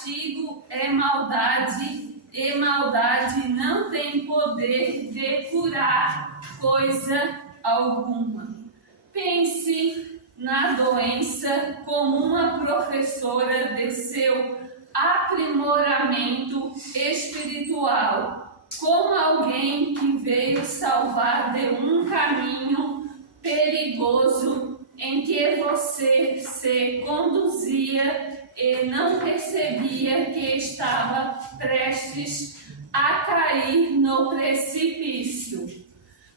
castigo é maldade, e maldade não tem poder de curar coisa alguma. Pense na doença como uma professora de seu aprimoramento espiritual, como alguém que veio salvar de um caminho perigoso em que você se conduzia e não percebia que estava prestes a cair no precipício.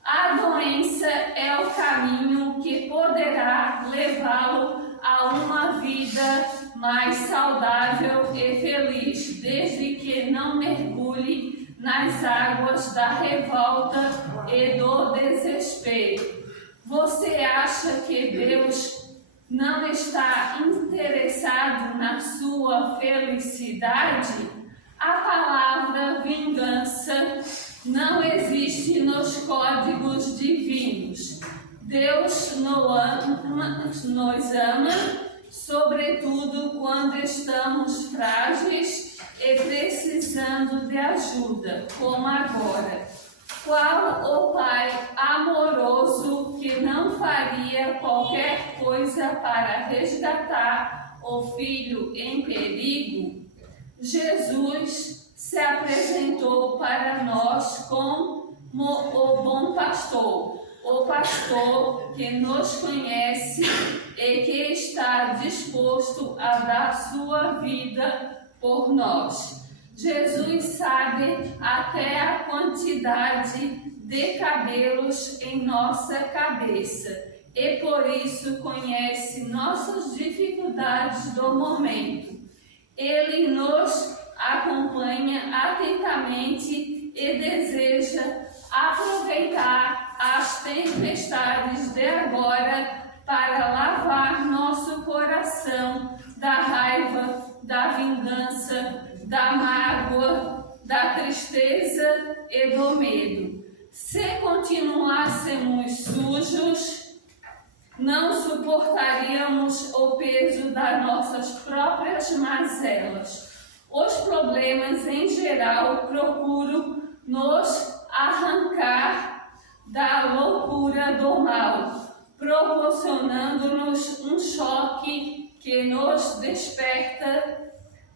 A doença é o caminho que poderá levá-lo a uma vida mais saudável e feliz, desde que não mergulhe nas águas da revolta e do desespero. Você acha que Deus não está interessado na sua felicidade? A palavra vingança não existe nos códigos divinos. Deus nos ama, sobretudo quando estamos frágeis e precisando de ajuda, como agora. Qual o pai amoroso que não faria qualquer coisa para resgatar o filho em perigo? Jesus se apresentou para nós como o bom pastor, o pastor que nos conhece e que está disposto a dar sua vida por nós. Jesus sabe até a quantidade de cabelos em nossa cabeça e por isso conhece nossas dificuldades do momento. Ele nos acompanha atentamente e deseja aproveitar as tempestades de agora para lavar nosso coração da raiva, da vingança, da mágoa, da tristeza e do medo. Se continuássemos sujos, não suportaríamos o peso das nossas próprias mazelas. Os problemas, em geral, procuram nos arrancar da loucura do mal, proporcionando-nos um choque que nos desperta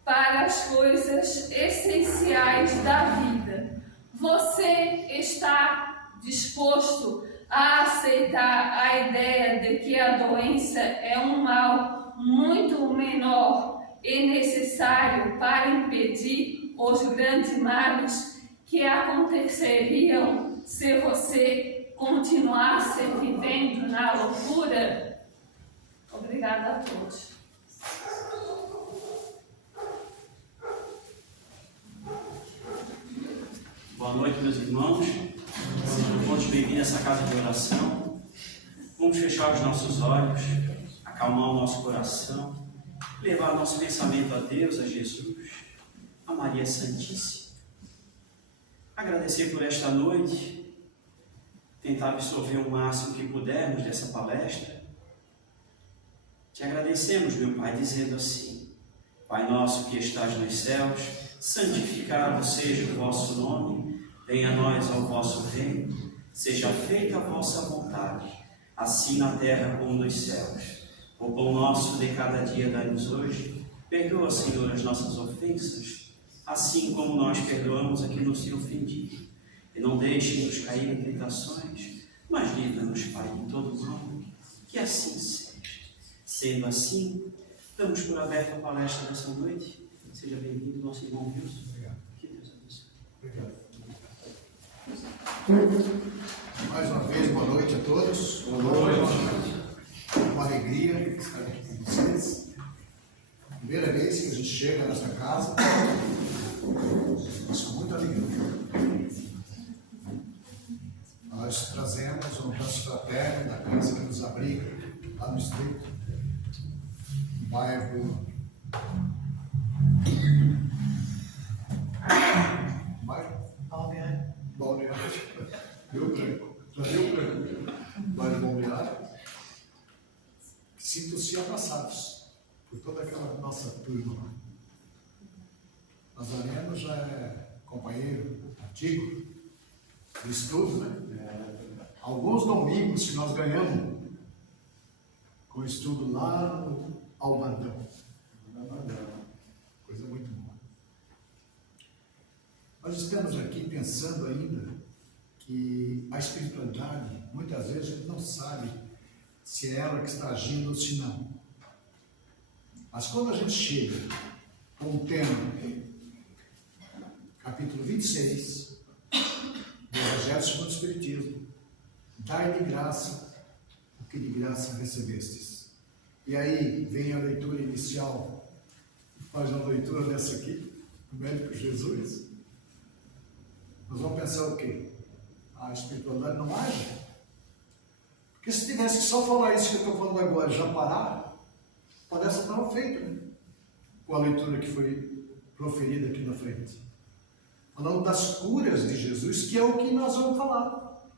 para as coisas essenciais da vida. Você está disposto a aceitar a ideia de que a doença é um mal muito menor e necessário para impedir os grandes males que aconteceriam se você continuasse vivendo na loucura? Obrigada a todos. Boa noite, meus irmãos. Sejam todos bem-vindos a essa casa de oração. Vamos fechar os nossos olhos, acalmar o nosso coração, levar nosso pensamento a Deus, a Jesus, a Maria Santíssima. Agradecer por esta noite, tentar absorver o máximo que pudermos dessa palestra. Te agradecemos, meu Pai, dizendo assim: Pai nosso que estás nos céus, santificado seja o vosso nome, venha a nós ao vosso reino, seja feita a vossa vontade, assim na terra como nos céus. O pão nosso de cada dia dai-nos hoje, perdoa, Senhor, as nossas ofensas, assim como nós perdoamos a quem nos tem ofendido. E não deixe-nos cair em tentações, mas livra-nos, Pai, de todo mal, que assim seja. Sendo assim, damos por aberta a palestra dessa noite. Seja bem-vindo, nosso irmão Wilson. Obrigado. Que Deus abençoe. Obrigado. Mais uma vez, boa noite a todos. Boa noite. Uma alegria estar aqui com vocês. Primeira vez que a gente chega nesta casa, mas com muita alegria. Nós trazemos um rancho fraterno da casa que nos abriga, lá no distrito, no bairro Balneário, Rio Branco, bairro Balneário. Sinto-se abraçados por toda aquela nossa turma. Nazareno já é companheiro antigo de estudo, né? Alguns domingos que nós ganhamos com estudo lá no Albardão. Coisa muito boa. Nós estamos aqui pensando ainda que a espiritualidade, muitas vezes a gente não sabe se é ela que está agindo ou se não. Mas quando a gente chega com o tema, capítulo 26, do Evangelho segundo o Espiritismo, dai de graça o que de graça recebestes. E aí vem a leitura inicial, faz uma leitura dessa aqui, do médico Jesus. Nós vamos pensar o quê? A espiritualidade não age? Porque se tivesse que só falar isso que eu estou falando agora, já parar, parece que estava feito, né? Com a leitura que foi proferida aqui na frente. Falando das curas de Jesus, que é o que nós vamos falar.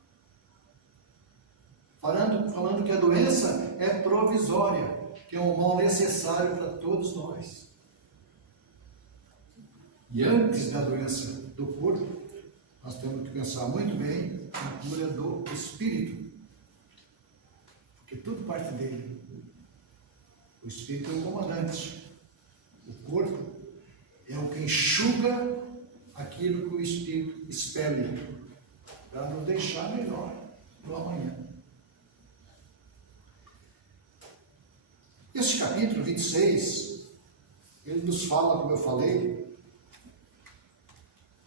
Falando que a doença é provisória, que é um mal necessário para todos nós. E antes da doença do corpo, nós temos que pensar muito bem na cura do espírito. Porque tudo parte dele. O espírito é o comandante. O corpo é o que enxuga aquilo que o espírito expele, para nos deixar melhor para o amanhã. Esse capítulo 26, ele nos fala, como eu falei,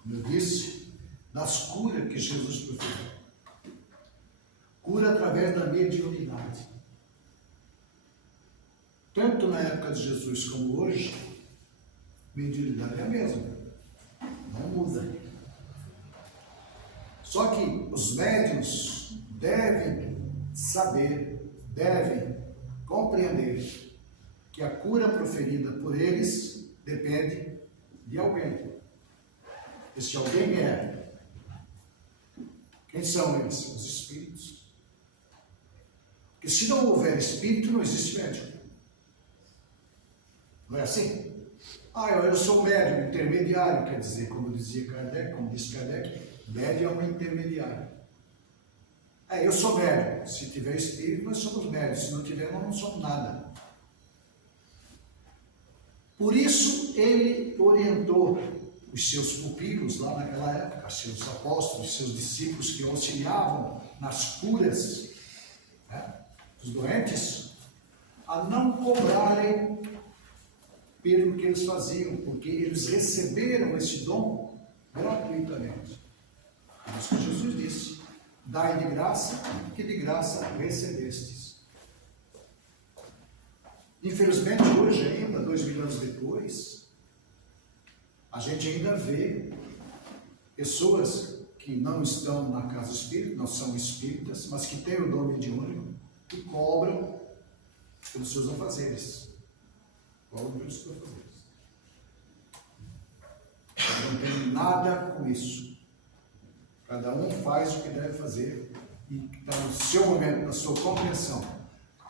como eu disse, das curas que Jesus proferiu. Cura através da mediunidade. Tanto na época de Jesus como hoje, mediunidade é a mesma. Não muda. Só que os médiuns devem saber, devem compreender que a cura proferida por eles depende de alguém. Esse alguém é. Quem são eles? Os espíritos. Porque se não houver espírito, não existe médium. Não é assim? Eu sou médium, intermediário, quer dizer, como dizia Kardec, como disse Kardec, médium é um intermediário. Eu sou médium. Se tiver espírito, nós somos médios. Se não tiver, nós não somos nada. Por isso, ele orientou os seus pupilos lá naquela época, seus apóstolos, seus discípulos que auxiliavam nas curas, né, dos doentes, a não cobrarem pelo que eles faziam, porque eles receberam esse dom gratuitamente. É isso que Jesus disse: dai de graça, que de graça recebestes. Infelizmente, hoje ainda, 2000 anos depois, a gente ainda vê pessoas que não estão na casa espírita, não são espíritas, mas que têm o dom mediúnico e cobram pelos seus afazeres. Cobram pelos seus afazeres. Não tem nada com isso. Cada um faz o que deve fazer e está no seu momento, na sua compreensão.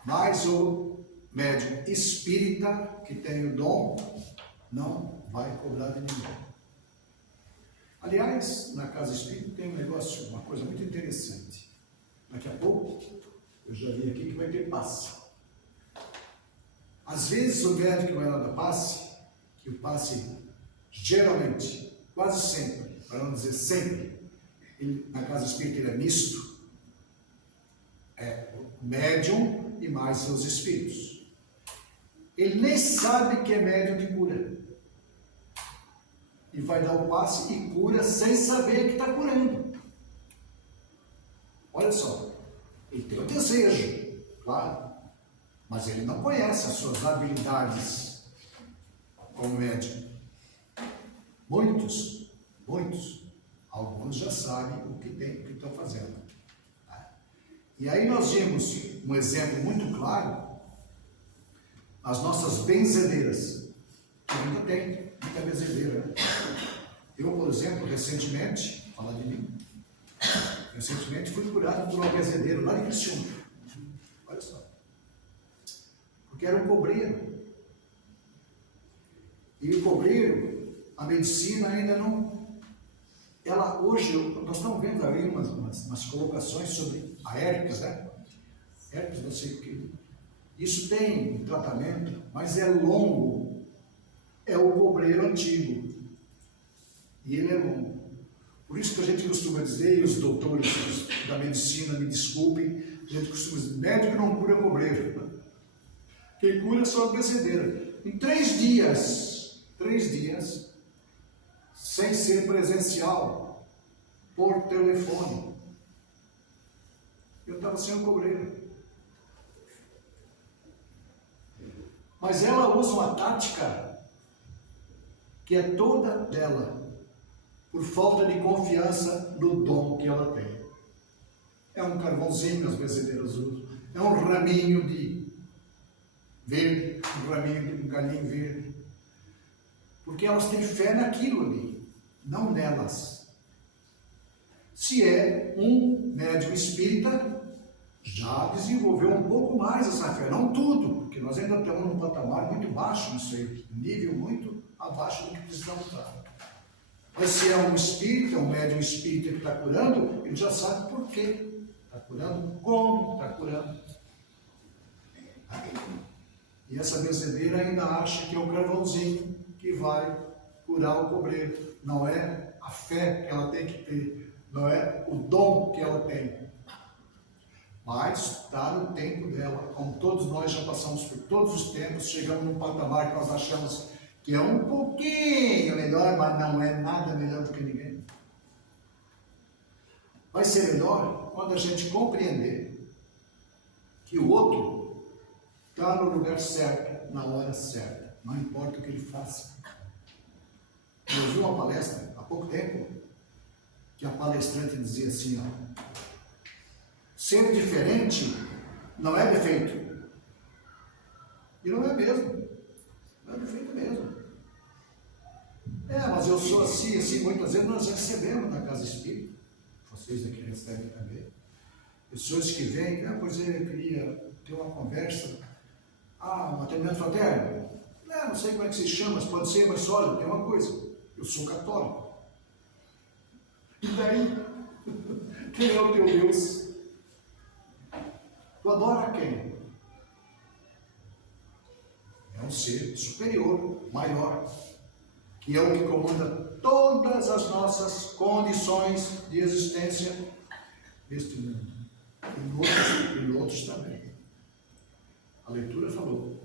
Mas o médium espírita que tem o dom não vai cobrar de ninguém. Aliás, na casa espírita tem um negócio, uma coisa muito interessante. Daqui a pouco, eu já vi aqui que vai ter passe. Às vezes o médico que vai lá da passe, que o passe geralmente, quase sempre, para não dizer sempre, na casa espírita ele é misto, é o médium e mais seus espíritos. Ele nem sabe que é médium de cura. E vai dar o passe e cura sem saber que está curando. Olha só, ele tem o desejo, claro, mas ele não conhece as suas habilidades como médium. Muitos, alguns já sabem o que estão fazendo. E aí nós vimos um exemplo muito claro nas nossas benzedeiras, que ainda tem muita benzedeira, né? Eu, por exemplo, recentemente, fala de mim, fui curado por uma benzedeira lá de Criciúma. Olha só. Porque era um cobreiro. E o cobreiro, a medicina ainda não... Ela, hoje, nós estamos vendo aí umas colocações sobre a herpes, né? Herpes, não sei o que. Isso tem um tratamento, mas é longo. É o cobreiro antigo. E ele é longo. Por isso que a gente costuma dizer, e os doutores da medicina me desculpem, a gente costuma dizer, médico não cura cobreiro. Quem cura é só a benzedeira. Em 3 dias, sem ser presencial, por telefone, eu estava sendo cobreiro. Mas ela usa uma tática que é toda dela, por falta de confiança no dom que ela tem. É um carvãozinho, as benzedeiras usam, é um raminho de verde, um raminho de um galinho verde, porque elas têm fé naquilo ali, não nelas. Se é um médium espírita, já desenvolveu um pouco mais essa fé, não tudo, porque nós ainda estamos num patamar muito baixo nisso aí, nível muito abaixo do que precisamos estar. Mas se é um espírita, um médium espírita que está curando, ele já sabe por quê. Está curando, como está curando. E essa benzedeira ainda acha que é o carvãozinho que vai curar o cobreiro. Não é a fé que ela tem que ter, não é o dom que ela tem. Mas está no tempo dela. Como todos nós já passamos por todos os tempos, chegamos num patamar que nós achamos que é um pouquinho melhor, mas não é nada melhor do que ninguém. Vai ser melhor quando a gente compreender que o outro está no lugar certo, na hora certa, não importa o que ele faça. Eu ouvi uma palestra há pouco tempo, que a palestrante dizia assim, ó, ser diferente não é defeito. E não é mesmo. Não é defeito mesmo. Mas eu sou assim, muitas vezes nós recebemos na casa espírita, vocês aqui recebem também, pessoas que vêm, pois eu queria ter uma conversa, um atendimento fraterno, não sei como é que se chama, mas pode ser, mas olha, tem uma coisa, eu sou católico. E daí, quem é o teu Deus? Tu adora quem? É um ser superior, maior, que é o que comanda todas as nossas condições de existência neste mundo. E em outros também. A leitura falou.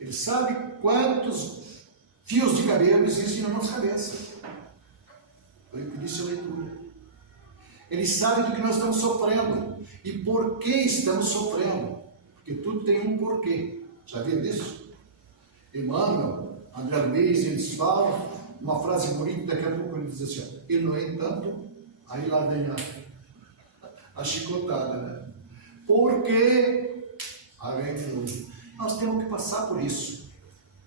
Ele sabe quantos fios de cabelo existem na nossa cabeça. Foi o que disse a leitura. Ele sabe do que nós estamos sofrendo. E por que estamos sofrendo. Porque tudo tem um porquê. Já viram isso? Emmanuel, André Luiz, eles falam uma frase bonita, daqui a pouco ele diz assim, e no entanto, aí lá vem a chicotada, né? Porque, aí vem de novo, nós temos que passar por isso.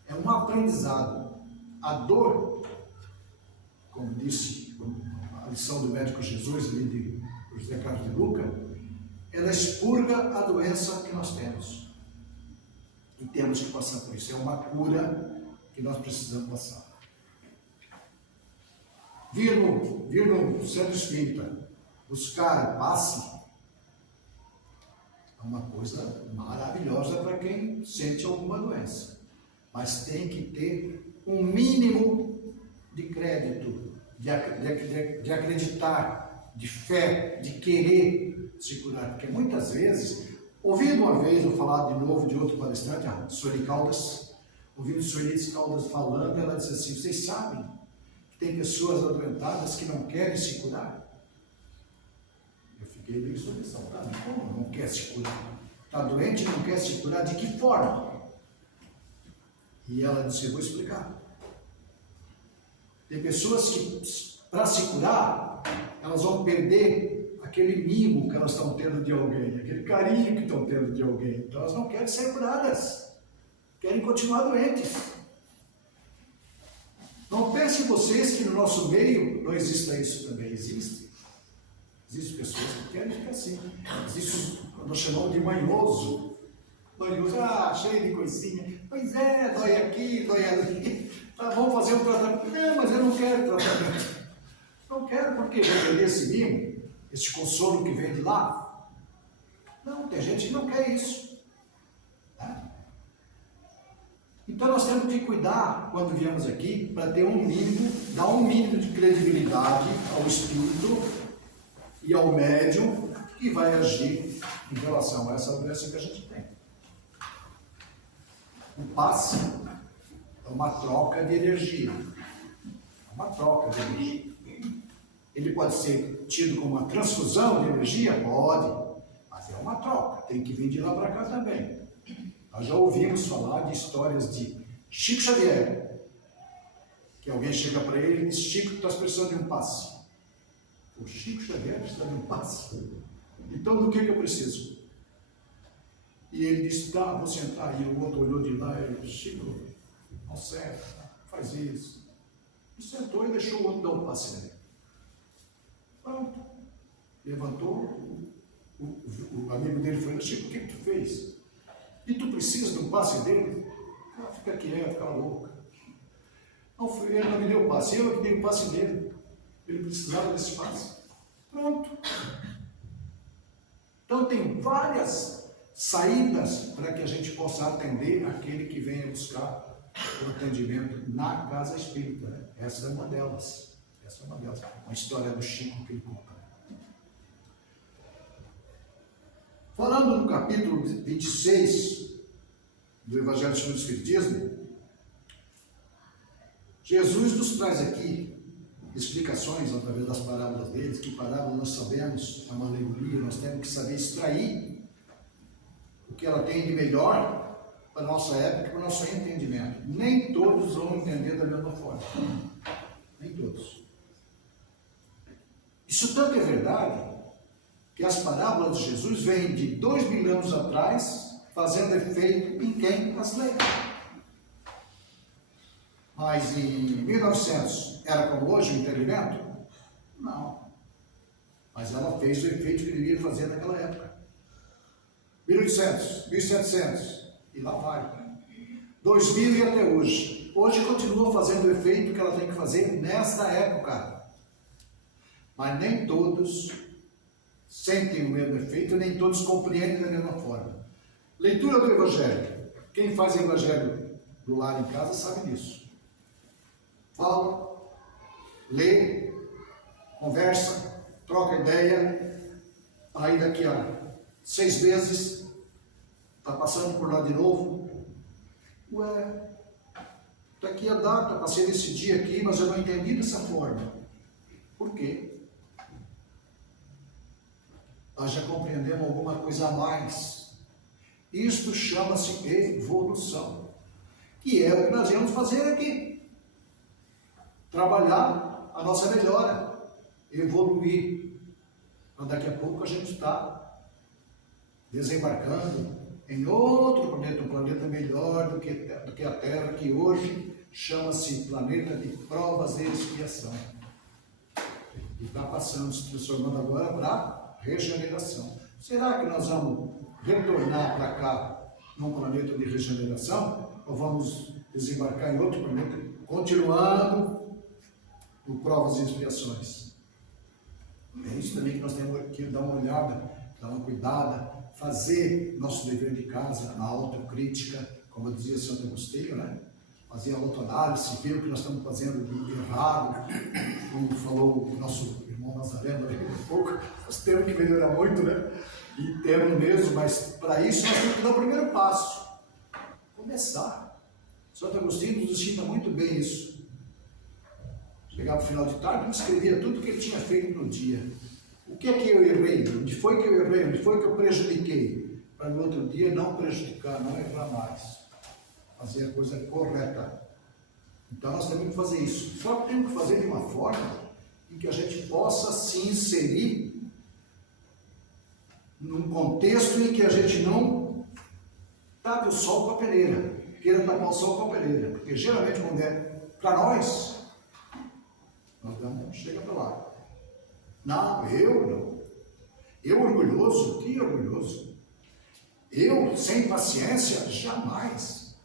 É um aprendizado. A dor, como disse a lição do médico Jesus, ali de José Carlos de Luca, ela expurga a doença que nós temos. E temos que passar por isso. É uma cura que nós precisamos passar. Vir no centro espírita, buscar passe, é uma coisa maravilhosa para quem sente alguma doença. Mas tem que ter um mínimo de crédito, de acreditar, de fé, de querer se curar. Porque muitas vezes, ouvindo uma vez eu falar de novo de outro palestrante, a Sueli Caldas, ouvindo Sueli Caldas falando, ela disse assim, vocês sabem que tem pessoas adoentadas que não querem se curar? Eu fiquei meio sobressaltado, como não quer se curar? Está doente e não quer se curar? De que forma? E ela disse, eu vou explicar. Tem pessoas que, para se curar, elas vão perder aquele mimo que elas estão tendo de alguém, aquele carinho que estão tendo de alguém. Então elas não querem ser curadas, querem continuar doentes. Não pensem vocês que no nosso meio não exista isso também. Existe. Existem pessoas que querem ficar assim. Existe o que nós chamamos de manhoso. Manhoso, cheio de coisinha. Pois é, dói aqui, dói ali. Tá, vamos fazer um tratamento. Não, mas eu não quero tratamento. Não quero porque vou perder esse mimo, esse consolo que vem de lá. Não, tem gente que não quer isso. Tá? Então nós temos que cuidar quando viemos aqui para ter um mínimo, dar um mínimo de credibilidade ao espírito e ao médium que vai agir em relação a essa doença que a gente tem. O passe é uma troca de energia. É uma troca de energia. Ele pode ser tido como uma transfusão de energia? Pode, mas é uma troca. Tem que vir de lá para cá também. Nós já ouvimos falar de histórias de Chico Xavier, que alguém chega para ele e diz: Chico, tu estás precisando de um passe. O Chico Xavier precisa de um passe. Então, do que eu preciso? E ele disse: tá, vou sentar. E o outro olhou de lá e disse: Chico, não serve, faz isso. E sentou e deixou o outro dar um passe nele. Pronto. Levantou, o amigo dele falou: Chico, o que tu fez? E tu precisa de um passe dele? Ah, fica quieto, fica louca. Não, ele não me deu o passe, eu que dei o passe dele. Ele precisava desse passe. Pronto. Então tem várias saídas para que a gente possa atender aquele que venha buscar o atendimento na casa espírita. Né? Essa é uma delas. Essa é uma delas. Uma história do Chico que ele conta. Falando no capítulo 26 do Evangelho segundo o Espiritismo, Jesus nos traz aqui explicações através das parábolas deles. Que parábola nós sabemos, é uma alegoria, nós temos que saber extrair o que ela tem de melhor para a nossa época e para o nosso entendimento. Nem todos vão entender da mesma forma. Nem todos. Isso tanto é verdade que as parábolas de Jesus vêm de 2000 anos atrás, fazendo efeito em quem as lê. Mas em 1900 era como hoje o entendimento? Não. Mas ela fez o efeito que devia fazer naquela época. 1800, 1700 e lá vai. 2000 e até hoje. Hoje continua fazendo o efeito que ela tem que fazer nesta época. Mas nem todos sentem o mesmo efeito, nem todos compreendem da mesma forma. Leitura do Evangelho. Quem faz o Evangelho do lar em casa sabe disso. Fala, lê, conversa, troca ideia. Aí daqui a 6 meses está passando por lá de novo. Ué, daqui a data, passei nesse dia aqui, mas eu não entendi dessa forma. Por quê? Nós já compreendemos alguma coisa a mais. Isto chama-se evolução, que é o que nós vamos fazer aqui. Trabalhar a nossa melhora, evoluir. Mas daqui a pouco a gente está desembarcando em outro planeta, um planeta melhor do que a Terra, que hoje chama-se planeta de provas e expiação. E está passando, se transformando agora para regeneração. Será que nós vamos retornar para cá num planeta de regeneração? Ou vamos desembarcar em outro planeta, continuando por provas e expiações? É isso também que nós temos que dar uma olhada, dar uma cuidada, fazer nosso dever de casa, a autocrítica, como dizia Santo Agostinho, né? Fazer a autoanálise, ver o que nós estamos fazendo de errado, como falou o nosso irmão Nazareno ali um pouco. Nós temos que melhorar muito, né? E temos mesmo, mas para isso nós temos que dar o primeiro passo. Começar. Santo Agostinho nos ensina muito bem isso. Chegava no final de tarde, ele escrevia tudo o que ele tinha feito no dia. O que é que eu errei? Onde foi que eu errei? Onde foi que eu prejudiquei? Para no outro dia não prejudicar, não errar mais. Fazer a coisa correta. Então nós temos que fazer isso. Só que temos que fazer de uma forma em que a gente possa se inserir num contexto em que a gente não tape o sol com a peneira. Queira tapar o sol com a peneira. Porque geralmente quando é para nós damos, chega para lá. Não, eu não. Eu orgulhoso? Que orgulhoso? Eu sem paciência? Jamais.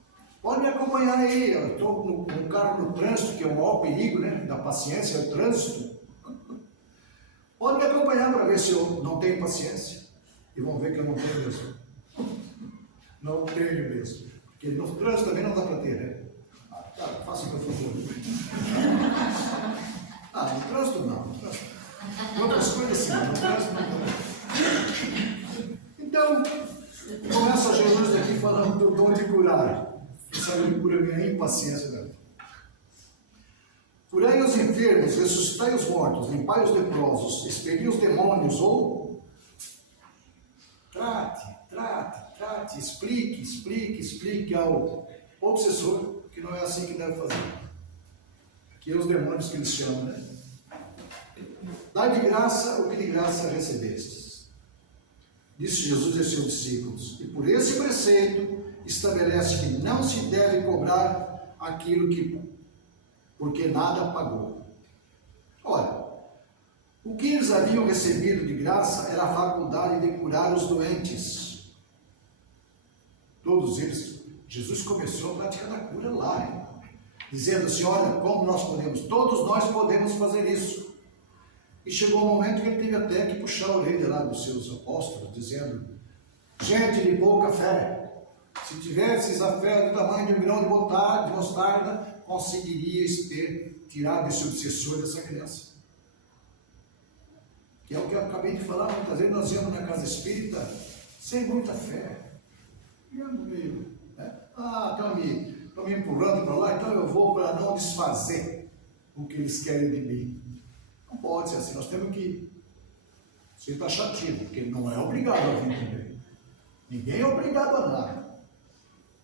Pode me acompanhar aí, eu estou com um carro no trânsito, que é o maior perigo, né, da paciência, é o trânsito. Pode me acompanhar para ver se eu não tenho paciência. E vão ver que eu não tenho mesmo. Não tenho mesmo. Porque no trânsito também não dá para ter, né? Cara, faça o meu favor. No trânsito não. No trânsito. Outras coisas sim, no trânsito não. Então, começa Jesus aqui falando do dom de curar. Sabe, ele cura a minha impaciência, né? Curai os enfermos, ressuscitai os mortos, limpai os leprosos, expeli os demônios, ou trate, explique ao obsessor que não é assim que deve fazer. Que é os demônios que eles chamam, né? Dai de graça o que de graça recebestes. Disse Jesus a seus discípulos, e por esse preceito estabelece que não se deve cobrar aquilo porque nada pagou. Ora, o que eles haviam recebido de graça era a faculdade de curar os doentes. Todos eles, Jesus começou a prática da cura lá, hein? Dizendo assim, olha, como nós podemos, todos nós podemos fazer isso. E chegou um momento que ele teve até que puxar a orelha lá dos seus apóstolos, dizendo, gente de pouca fé, se tivesses a fé do tamanho de um grão de mostarda, conseguirias ter tirado esse obsessor dessa criança. Que é o que eu acabei de falar, muitas vezes nós íamos na casa espírita sem muita fé. Estão me empurrando para lá, então eu vou para não desfazer o que eles querem de mim. Não pode ser assim, nós temos que ser taxativo, porque ele não é obrigado a vir também. Ninguém é obrigado a nada.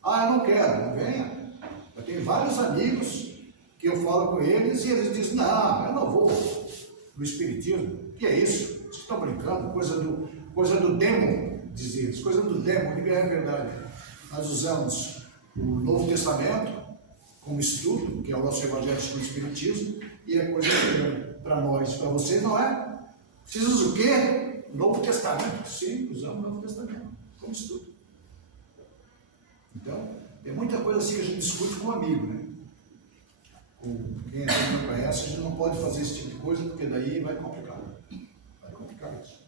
Eu não quero, não venha. Eu tenho vários amigos que eu falo com eles e eles dizem, não, eu não vou no espiritismo. Que é isso? Vocês estão brincando? Coisa do demo, dizia eles, coisa do demo, que é verdade. Nós usamos o Novo Testamento como estudo, que é o nosso Evangelho segundo o Espiritismo, e é coisa para nós, para você não é? Vocês usam o quê? Novo Testamento. Sim, usamos o Novo Testamento como estudo. Então, tem muita coisa assim que a gente discute com um amigo, né? Quem não conhece, a gente não pode fazer esse tipo de coisa, porque daí vai complicar. Vai complicar isso.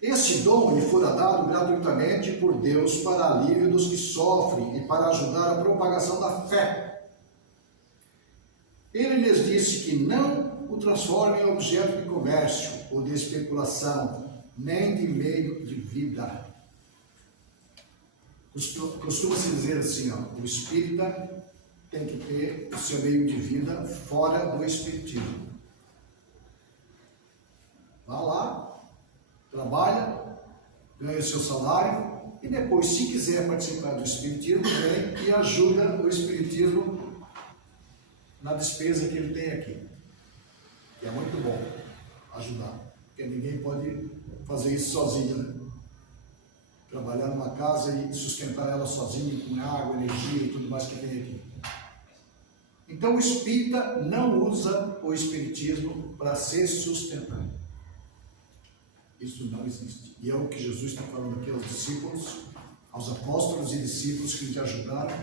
Este dom lhe fora dado gratuitamente por Deus para alívio dos que sofrem e para ajudar a propagação da fé. Ele lhes disse que não o transformem em objeto de comércio ou de especulação, nem de meio de vida. Costuma-se dizer assim, o espírita tem que ter o seu meio de vida fora do espiritismo. Vá lá, trabalha, ganha o seu salário e depois, se quiser participar do espiritismo, vem e ajuda o espiritismo na despesa que ele tem aqui. Que é muito bom ajudar, porque ninguém pode fazer isso sozinho, né? Trabalhar numa casa e sustentar ela sozinho, com água, energia e tudo mais que tem aqui. Então o espírita não usa o espiritismo para se sustentar. Isso não existe. E é o que Jesus está falando aqui aos discípulos, aos apóstolos e discípulos que lhe ajudaram,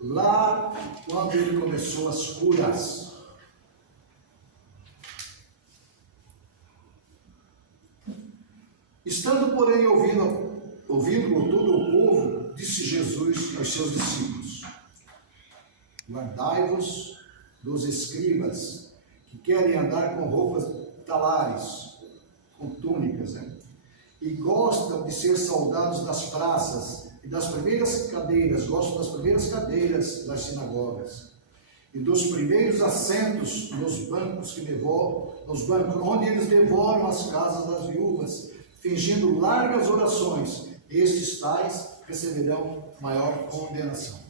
lá quando ele começou as curas. Estando, porém, ouvindo-o todo o povo, disse Jesus aos seus discípulos, guardai-vos dos escribas, que querem andar com roupas talares, com túnicas, né? E gostam de ser saudados nas praças e das primeiras cadeiras, gostam das primeiras cadeiras das sinagogas e dos primeiros assentos nos bancos onde eles devoram as casas das viúvas, fingindo largas orações. Estes tais receberão maior condenação.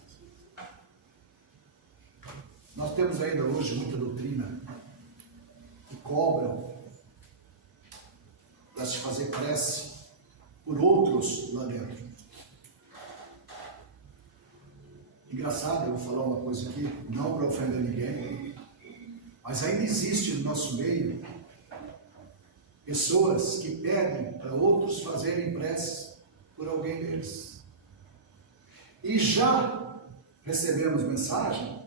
Nós temos ainda hoje muita doutrina que cobram para se fazer prece por outros lá dentro. Engraçado, eu vou falar uma coisa aqui, não para ofender ninguém, mas ainda existe no nosso meio pessoas que pedem para outros fazerem preces por alguém deles. E já recebemos mensagem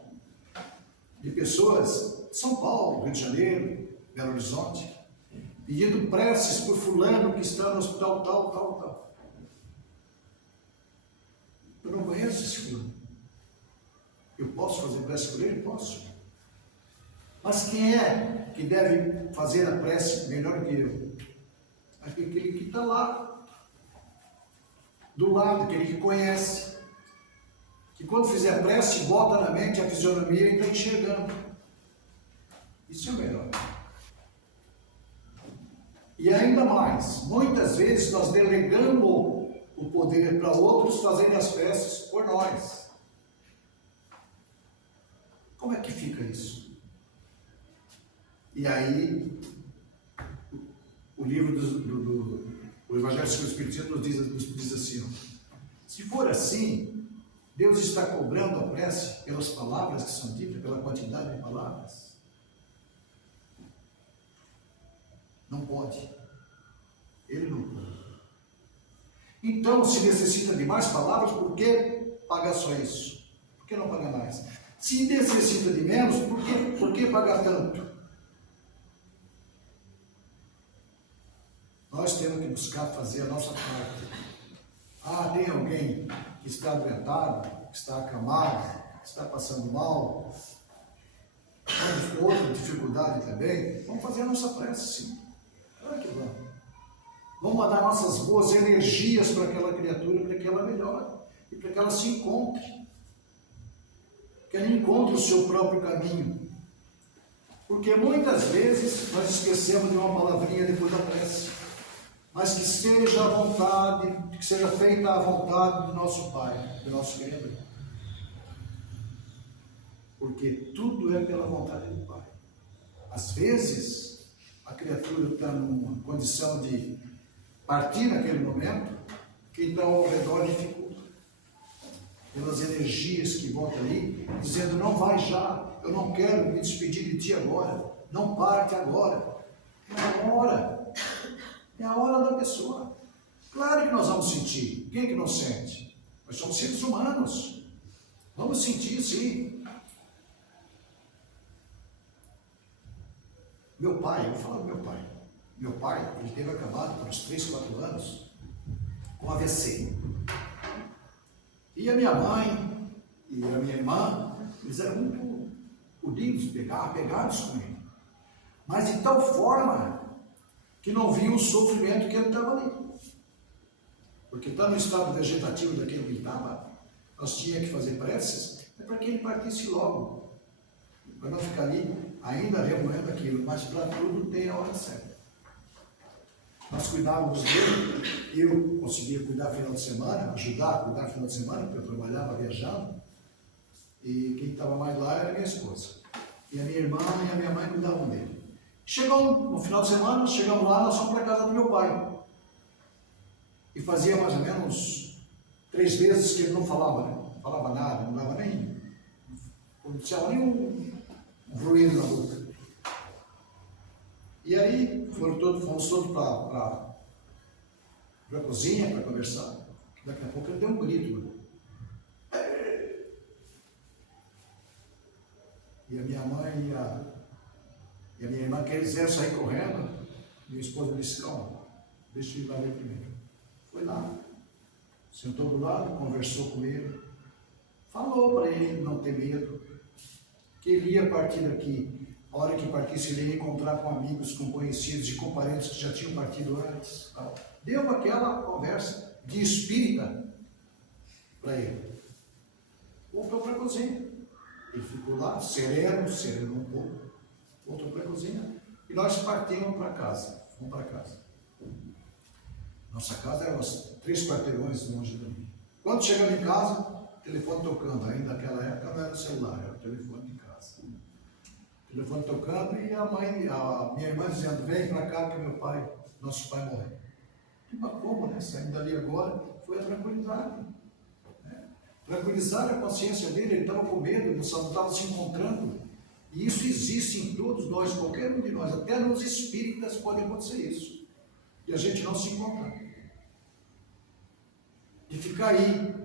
de pessoas de São Paulo, Rio de Janeiro, Belo Horizonte, pedindo preces por fulano que está no hospital tal. Eu não conheço esse fulano. Eu posso fazer prece por ele? Posso. Mas quem é que deve fazer a prece melhor que eu? Aquele que está lá, do lado, aquele que conhece. Que quando fizer prece, bota na mente a fisionomia e está enxergando. Isso é o melhor. E ainda mais, muitas vezes nós delegamos o poder para outros fazerem as preces por nós. Como é que fica isso? E aí, o livro do Evangelho segundo o Espiritismo nos diz assim, ó, se for assim, Deus está cobrando a prece pelas palavras que são ditas, pela quantidade de palavras? Não pode. Ele não pode. Então, se necessita de mais palavras, por que pagar só isso? Por que não pagar mais? Se necessita de menos, por que pagar tanto? Nós temos que buscar fazer a nossa parte. Tem alguém que está adoentado, que está acamado, que está passando mal, outra dificuldade também, vamos fazer a nossa prece, sim. Claro que vamos. Vamos mandar nossas boas energias para aquela criatura, para que ela melhore e para que ela se encontre. Que ela encontre o seu próprio caminho. Porque muitas vezes nós esquecemos de uma palavrinha depois da prece. Mas que seja a vontade, que seja feita a vontade do nosso Pai, do nosso Criador. Porque tudo é pela vontade do Pai. Às vezes, a criatura está numa condição de partir naquele momento, que está ao redor dificulta. Pelas energias que voltam ali, dizendo, não vai já, eu não quero me despedir de ti agora, não parte agora. É a hora. É a hora da pessoa. Claro que nós vamos sentir. Quem é que não sente? Nós somos seres humanos. Vamos sentir, sim. Meu pai, eu vou falar do meu pai. Meu pai, ele teve acabado por uns 3, 4 anos com AVC. E a minha mãe e a minha irmã, eles eram muito unidos, apegados com ele. Mas de tal forma que não viam o sofrimento que ele estava ali. Porque está no estado vegetativo daquele que ele estava, nós tínhamos que fazer preces, para que ele partisse logo. Para não ficar ali ainda remoendo aquilo, mas para tudo tem a hora certa. Nós cuidávamos dele, eu conseguia cuidar final de semana, ajudar a cuidar final de semana, porque eu trabalhava viajando, e quem estava mais lá era a minha esposa. E a minha irmã e a minha mãe cuidavam dele. Chegou no final de semana, chegamos lá, nós fomos para a casa do meu pai. E fazia mais ou menos 3 meses que ele não falava, né? Não falava nada, não dava nem, não deixava nem um ruído na boca. E aí fomos todos para a cozinha para conversar. Daqui a pouco ele deu um grito. Né? E a minha mãe e a minha irmã quiseram sair correndo. Minha esposa disse, calma, deixa eu ir lá ver primeiro. Foi lá, sentou do lado, conversou com ele, falou para ele não ter medo, que ele ia partir daqui. A hora que partisse, ele ia encontrar com amigos, com conhecidos e com parentes que já tinham partido antes. Tal. Deu aquela conversa de espírita para ele. Voltou para a cozinha. Ele ficou lá, sereno um pouco. Voltou para a cozinha. E nós partimos para casa. Fomos para casa. Nossa casa era uns 3 quarteirões longe de mim. Quando chegamos em casa, o telefone tocando. Ainda naquela época não era o celular, era o telefone de casa. O telefone tocando e a minha irmã dizendo, vem para cá que nosso pai morreu. Mas como, né? Saindo dali agora, foi a tranquilidade. Né? Tranquilizar a consciência dele, ele estava com medo, ele só não estava se encontrando. E isso existe em todos nós, qualquer um de nós, até nos espíritas pode acontecer isso. E a gente não se encontra. De ficar aí,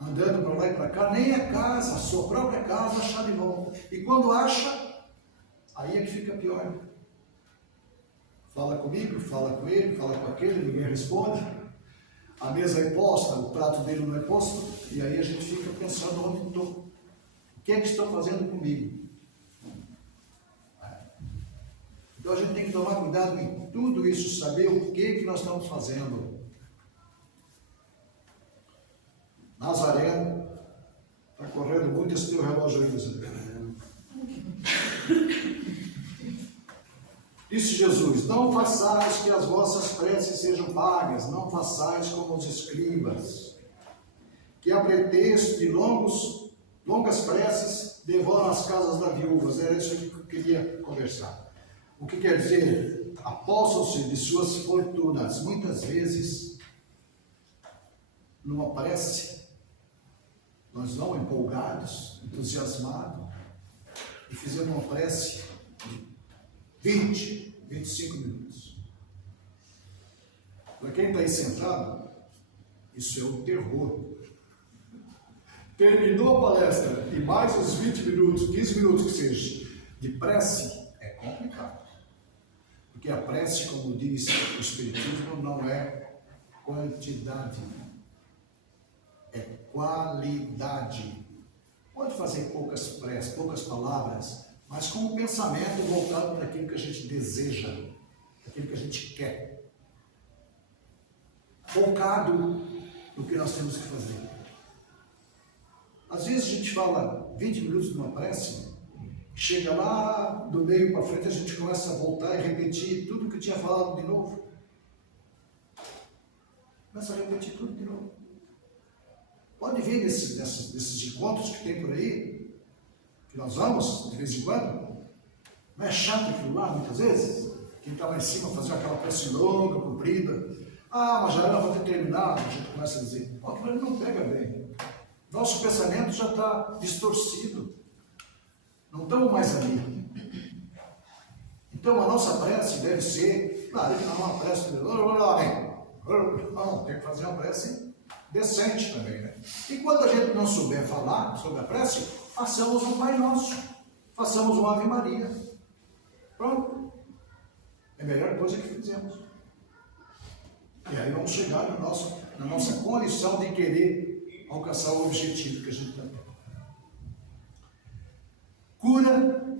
andando para lá e para cá, nem a casa, a sua própria casa, achar de volta. E quando acha, aí é que fica pior. Fala comigo, fala com ele, fala com aquele, ninguém responde. A mesa é posta, o prato dele não é posto, e aí a gente fica pensando onde estou. O que é que estão fazendo comigo? Então a gente tem que tomar cuidado em tudo isso, saber o que nós estamos fazendo. Nazareno, está correndo muito esse teu relógio aí, Nazareno. Disse Jesus: não façais que as vossas preces sejam pagas, não façais como os escribas, que a pretexto de longas preces devoram as casas das viúvas. Era isso que eu queria conversar. O que quer dizer? Apossam-se de suas fortunas, muitas vezes, numa prece, nós não empolgados, entusiasmados, e fizemos uma prece de 20, 25 minutos. Para quem está aí sentado, isso é um terror. Terminou a palestra e mais uns 20 minutos, 15 minutos que seja, de prece, é complicado. Porque a prece, como diz o Espiritismo, não é quantidade, é qualidade. Pode fazer poucas preces, poucas palavras, mas com o pensamento voltado para aquilo que a gente deseja, aquilo que a gente quer. Focado no que nós temos que fazer. Às vezes a gente fala 20 minutos de uma prece, chega lá, do meio para frente, a gente começa a voltar e repetir tudo que tinha falado de novo. Começa a repetir tudo de novo. Pode ver desses encontros que tem por aí, que nós vamos de vez em quando. Não é chato aquilo lá, muitas vezes? Quem está lá em cima fazendo aquela prece longa, comprida. Ah, mas já era para ter terminado, a gente começa a dizer. Ó, aquilo não pega bem. Nosso pensamento já está distorcido. Não estamos mais ali. Então a nossa prece deve ser, claro, que não é uma prece, não, tem que fazer uma prece decente também, né? E quando a gente não souber falar sobre a prece, façamos um Pai Nosso, façamos uma Ave Maria. Pronto. É a melhor coisa que fizemos. E aí vamos chegar na nossa condição de querer alcançar o objetivo que a gente tem. Cura,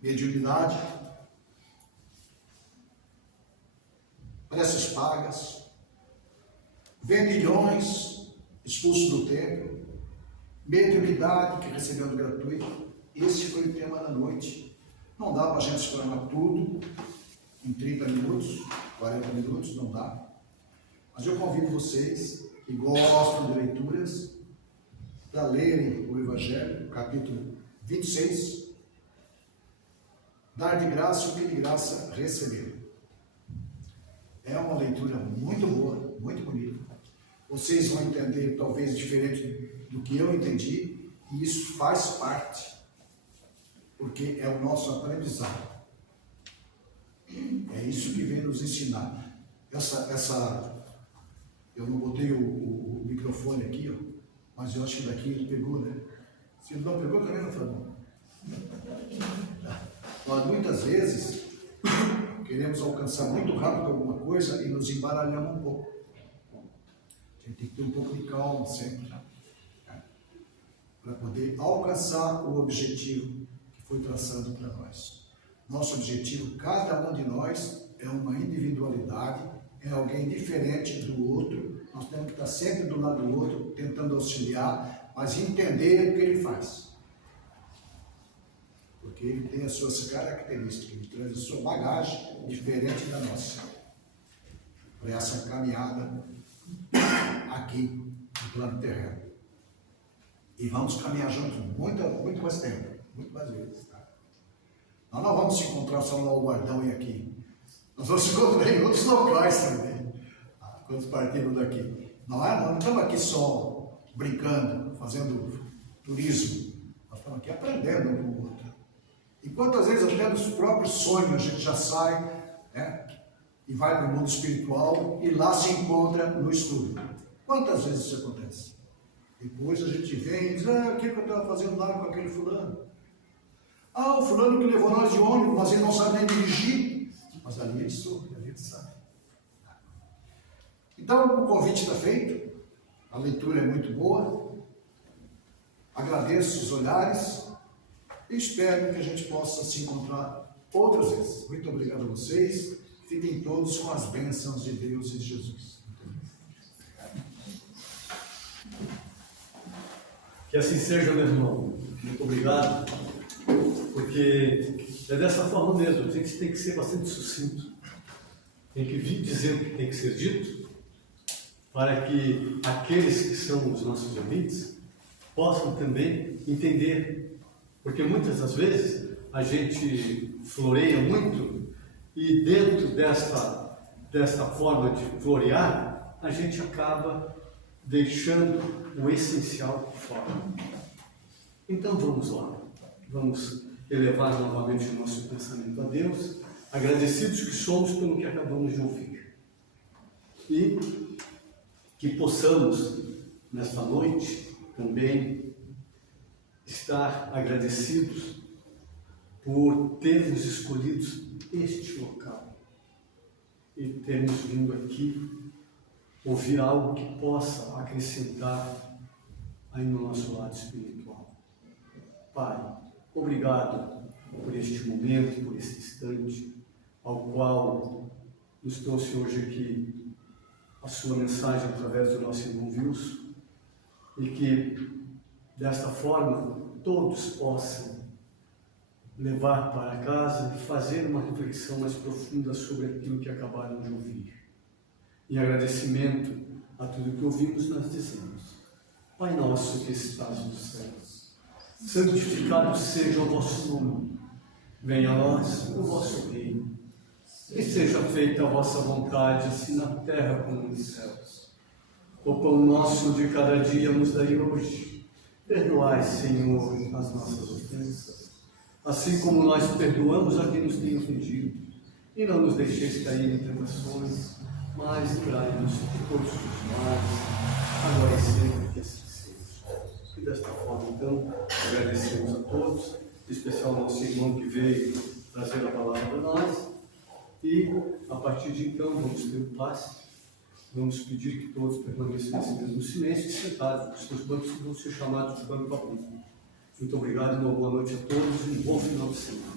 mediunidade, preces pagas, vendilhões expulsos do templo, mediunidade que recebemos gratuito. Esse foi o tema da noite. Não dá para a gente explanar tudo em 30 minutos, 40 minutos, não dá. Mas eu convido vocês que gostam de leituras para lerem o Evangelho, capítulo 26, dar de graça o que de graça receber. É uma leitura muito boa, muito bonita. Vocês vão entender talvez diferente do que eu entendi, e isso faz parte, porque é o nosso aprendizado. É isso que vem nos ensinar. Eu não botei o microfone aqui, ó, mas eu acho que daqui ele pegou, né? Se ele não pegou, também não foi bom. Nós muitas vezes queremos alcançar muito rápido alguma coisa e nos embaralhamos um pouco. A gente tem que ter um pouco de calma sempre, né? Para poder alcançar o objetivo que foi traçado para nós. Nosso objetivo, cada um de nós, é uma individualidade, é alguém diferente do outro. Nós temos que estar sempre do lado do outro, tentando auxiliar, mas entender o que ele faz. Porque ele tem as suas características, ele traz a sua bagagem diferente da nossa. Para essa caminhada aqui no plano terreno. E vamos caminhar juntos muito mais tempo, muito mais vezes. Tá? Nós não vamos se encontrar só no Guardão e aqui. Nós vamos se encontrar em outros locais também, quando partimos daqui. Nós não estamos aqui só brincando, fazendo turismo. Nós estamos aqui aprendendo um com o outro. E quantas vezes até dos próprios sonhos a gente já sai, né, e vai para o mundo espiritual e lá se encontra no estudo. Quantas vezes isso acontece? Depois a gente vem e diz, o que eu estava fazendo lá com aquele fulano? O fulano que levou nós de ônibus, mas ele não sabe nem dirigir. Mas ali ele soube, ali ele sabe. Então, o convite está feito, a leitura é muito boa, agradeço os olhares e espero que a gente possa se encontrar outras vezes. Muito obrigado a vocês, fiquem todos com as bênçãos de Deus e de Jesus. Que assim seja, meu irmão. Muito obrigado, porque é dessa forma mesmo, a gente tem que ser bastante sucinto, tem que vir dizer o que tem que ser dito, para que aqueles que são os nossos ouvintes possam também entender, porque muitas das vezes a gente floreia muito e dentro desta forma de florear, a gente acaba deixando o essencial fora. Então vamos lá, vamos elevar novamente o nosso pensamento a Deus, agradecidos que somos pelo que acabamos de ouvir. E que possamos, nesta noite, também estar agradecidos por termos escolhido este local e termos vindo aqui ouvir algo que possa acrescentar aí no nosso lado espiritual. Pai, obrigado por este momento, por este instante, ao qual nos trouxe hoje aqui a sua mensagem através do nosso irmão Wilson, e que desta forma todos possam levar para casa e fazer uma reflexão mais profunda sobre aquilo que acabaram de ouvir. Em agradecimento a tudo que ouvimos, nós dizemos: Pai nosso que estás nos céus, santificado seja o vosso nome, venha a nós o vosso reino, e seja feita a vossa vontade, assim na terra como nos céus. O pão nosso de cada dia nos dai hoje. Perdoai, Senhor, as nossas ofensas, assim como nós perdoamos a quem nos tem ofendido. E não nos deixeis cair em tentações, mas livrai-nos de todos os males, agora e sempre, que assim seja. E desta forma, então, agradecemos a todos, em especial ao nosso irmão que veio trazer a palavra para nós. E, a partir de então, vamos ter o passe. Vamos pedir que todos permaneçam nesse mesmo silêncio e sentados. Os seus bancos vão ser chamados de banco público. Muito obrigado, uma boa noite a todos e um bom final de semana.